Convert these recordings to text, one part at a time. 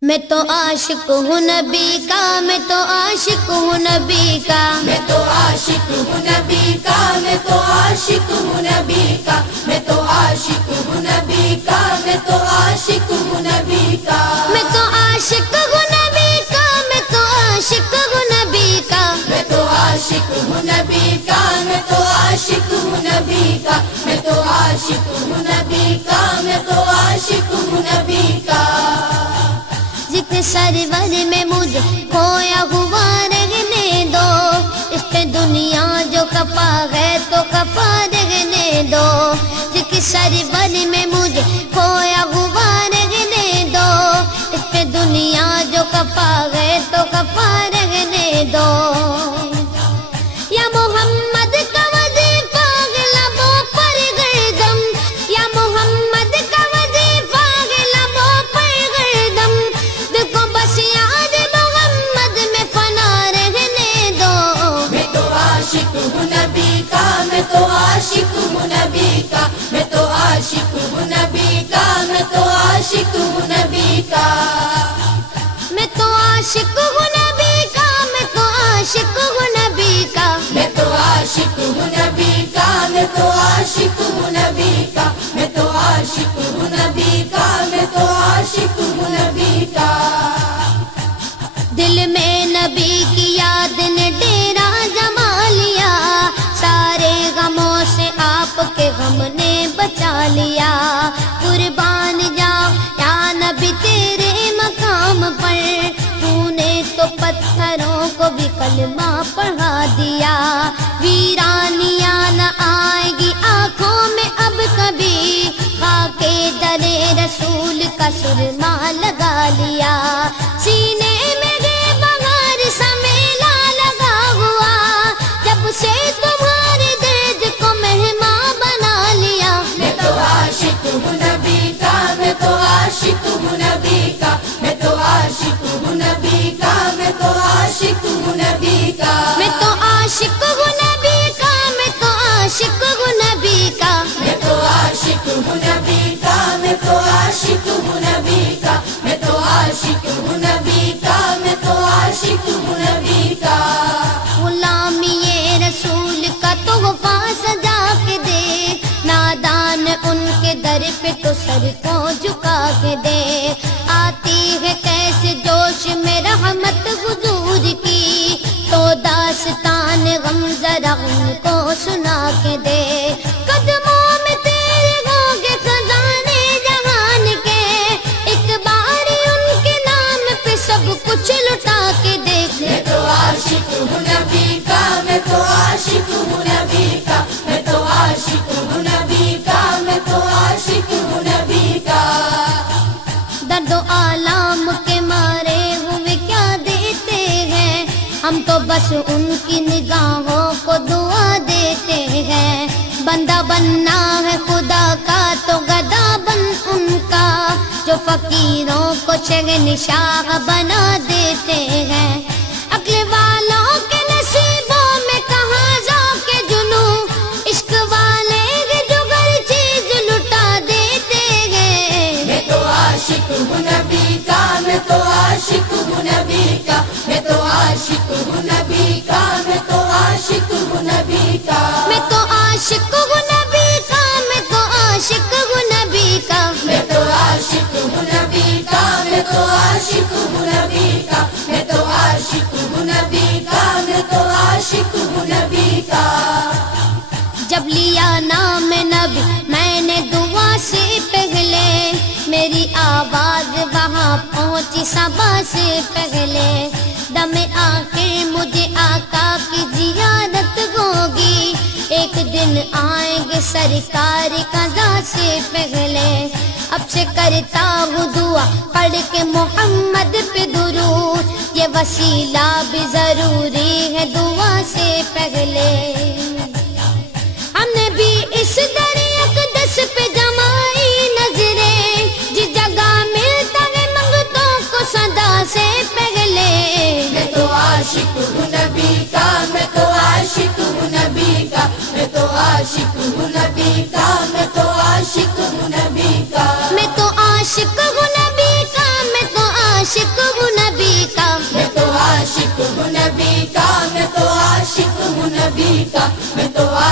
میں تو عاشق ہوں نبی کا، میں تو عاشق ہوں نبی کا، میں تو عاشق ہوں نبی کا، میں تو عاشق ہوں نبی کا، میں تو عاشق ہوں نبی کا، میں تو عاشق ہوں نبی کا، میں تو عاشق ہوں نبی کا، میں تو عاشق ہوں نبی کا، میں تو عاشق ہوں نبی کا، میں تو عاشق ہوں نبی کا، میں تو عاشق ہوں نبی کا، میں تو عاشق ہوں نبی کا، ذکر سرور میں مجھے کھویا ہوا رہنے دو، اس پہ دنیا جو خفا ہے تو خفا رہنے دو، ذکر سرور میں مجھے کھویا ہوا رہنے دو، اس پہ دنیا جو خفا ہے تو خفا رہنے دو، یا محمد کا وظیفہ ہے لبوں پر گردم، یا محمد کا وظیفہ ہے لبوں پر گردم، دل کو بس یاد محمد میں فنا رہنے دو، میں تو عاشق ہوں نبی کا، میں تو عاشق ہوں نبی کا، میں تو عاشق ہوں نبی کا، میں تو عاشق ہوں نبی کا، میں تو عاشق ہوں نبی کا، میں تو عاشق ہوں نبی کا، میں تو عاشق ہوں نبی کا، میں تو عاشق ہوں نبی کا، میں تو عاشق ہوں نبی کا، میں تو عاشق ہوں نبی کا، دل میں نبی کی یاد نے ڈیرا جما لیا، سارے غموں سے آپ کے غم نے بچا لیا، قربان جاؤ یا نبی تیرے مقام پر، تو نے تو پتھروں کو بھی کلمہ پڑھا دیا، ویرانیاں نہ آئے گی آنکھوں میں اب کبھی، خاک در رسول کا سرما لگا لیا، سینے میں گے بغار سا میلہ لگا ہوا، جب سے تمہارے درد کو مہمان بنا لیا، میں تو عاشق ہوں نبی کا، میں تو عاشق ہوں نبی کا، میں تو عاشق ہوں نبی کا، میں تو عاشق ہوں نبی کا، میں تو عاشق ہوں نبی کا، میں تو عاشق ہوں نبی کا، میں تو عاشق ہوں نبی کا، میں تو عاشق ہوں نبی کا، میں تو عاشق ہوں نبی کا، میں تو عاشق ہوں نبی کا، غلامی رسول کا تحفہ سجا کے دے، نادان ان کے در پہ تو سر کو جھکا کے دے، آتی ہے کیسے جوش میں رحمت حضور کی، تو داستان غم ذرا ان کو سنا کے دے، قدموں میں تیرے ہوں گے خزانے جہان کے، ایک بار ان کے نام پہ سب کچھ لٹا کے دیکھ، میں تو عاشق ہوں نبی کا، میں تو عاشق ہوں نبی کا، میں تو عاشق ہوں نبی کا، میں تو عاشق ہوں نبی کا، درد و آلام کے مارے ہوئے کیا دیتے ہیں، ہم تو بس ان کی نگاہوں کو دعا دیتے ہیں، بندہ بننا ہے خدا کا تو گدا بن ان کا، جو فقیروں کو شہنشاہ بنا دیتے ہیں، عقل والوں کے نصیبوں میں کہاں ذوق جنو، عشق والے جو ہر چیز لٹا دیتے ہیں، میں تو عاشق ہوں نبی کا، میں تو عاشق ہوں نبی کا، میں تو عاشق ہوں نبی کا، میں تو عاشق ہوں نبی کا، میں تو عاشق ہوں نبی کا، میں تو عاشق ہوں نبی کا، میں تو عاشق ہوں نبی کا، میں تو عاشق ہوں نبی کا، میں تو عاشق ہوں نبی کا، میں تو عاشق ہوں نبی کا، جب لیا نام نبی میں نے دعا سے پہلے، میری آواز وہاں پہنچی صبا سے پہلے، دم آخر مجھے آقا کی زیارت ہوگی، ایک دن آئیں گے سرکار قضا سے پہلے، اب سے کرتا ہوں دعا پڑھ کے محمد پہ درود، یہ وسیلہ بھی ضروری ہے دعا سے پہلے، ہم نے بھی اس در اقدس پہ جمائی نظریں، جس جگہ ملتا ہے منگتوں کو صدا سے پہلے، میں تو عاشق ہوں نبی کا، میں تو عاشق ہوں نبی کا، میں تو عاشق ہوں نبی کا، میں تو عاشق ہوں نبی کا، میں تو عاشق ہوں نبی کا، میں تو عاشق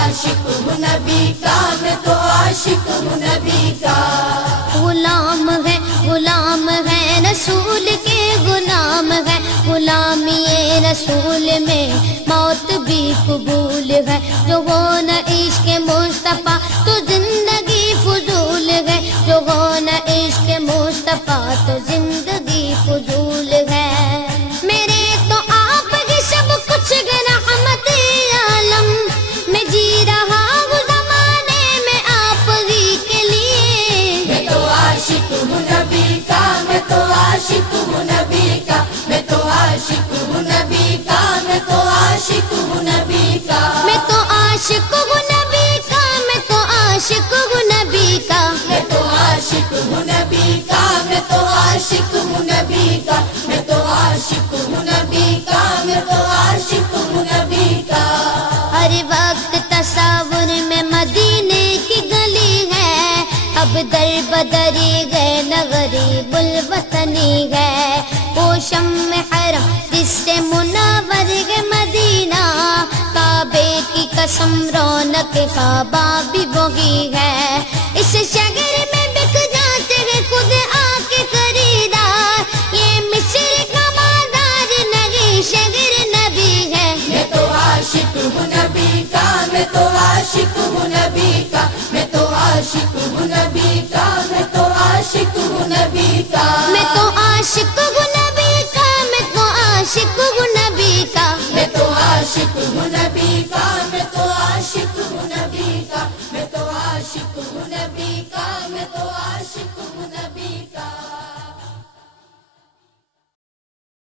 عاشق ہوں نبی کا، میں تو عاشق ہوں نبی کا۔ غلام ہے رسول کے غلام ہے، غلامی رسول میں موت بھی قبول ہے، جو ہو نہ عشق مصطفیٰ تو زندگی فضول ہے، جو ہو نہ عشق مصطفیٰ تو زندگی فضول ہے۔ میرے تو آپ ہی سب کچھ ہے رحمت عالم، میں جی رہا ہوں زمانے میں آپ ہی کے لیے۔ میں تو عاشق ہوں نبی کا، میں تو عاشق ہوں نبی کا، میں تو عاشق ہوں نبی کا، میں تو عاشق ہوں نبی کا۔ میں تو عاشق ہوں نبی کا، میں تو عاشق ہوں نبی کا۔ میں تو عاشق ہوں نبی کا، میں تو عاشق ہوں نبی کا، میں تو عاشق ہوں نبی کا، میں تو عاشق ہوں نبی کا۔ ہر وقت تصور میں مدینے کی گلی ہے، اب در بدری گئے نہ غریب الوطنی ہے۔ وہ شمع حرم جس سے منور ہے مدینہ، کعبے کی قسم رونق کعبہ بھی وہی ہے۔ اس شہر میں بک جاتے ہیں خود آ کے خریدار، یہ مصر کا بازار نہیں شہر نبی ہے۔ میں تو عاشق ہوں نبی کا، میں تو عاشق ہوں نبی کا، میں تو عاشق ہوں نبی کا، میں تو عاشق ہوں نبی کا۔ میں تو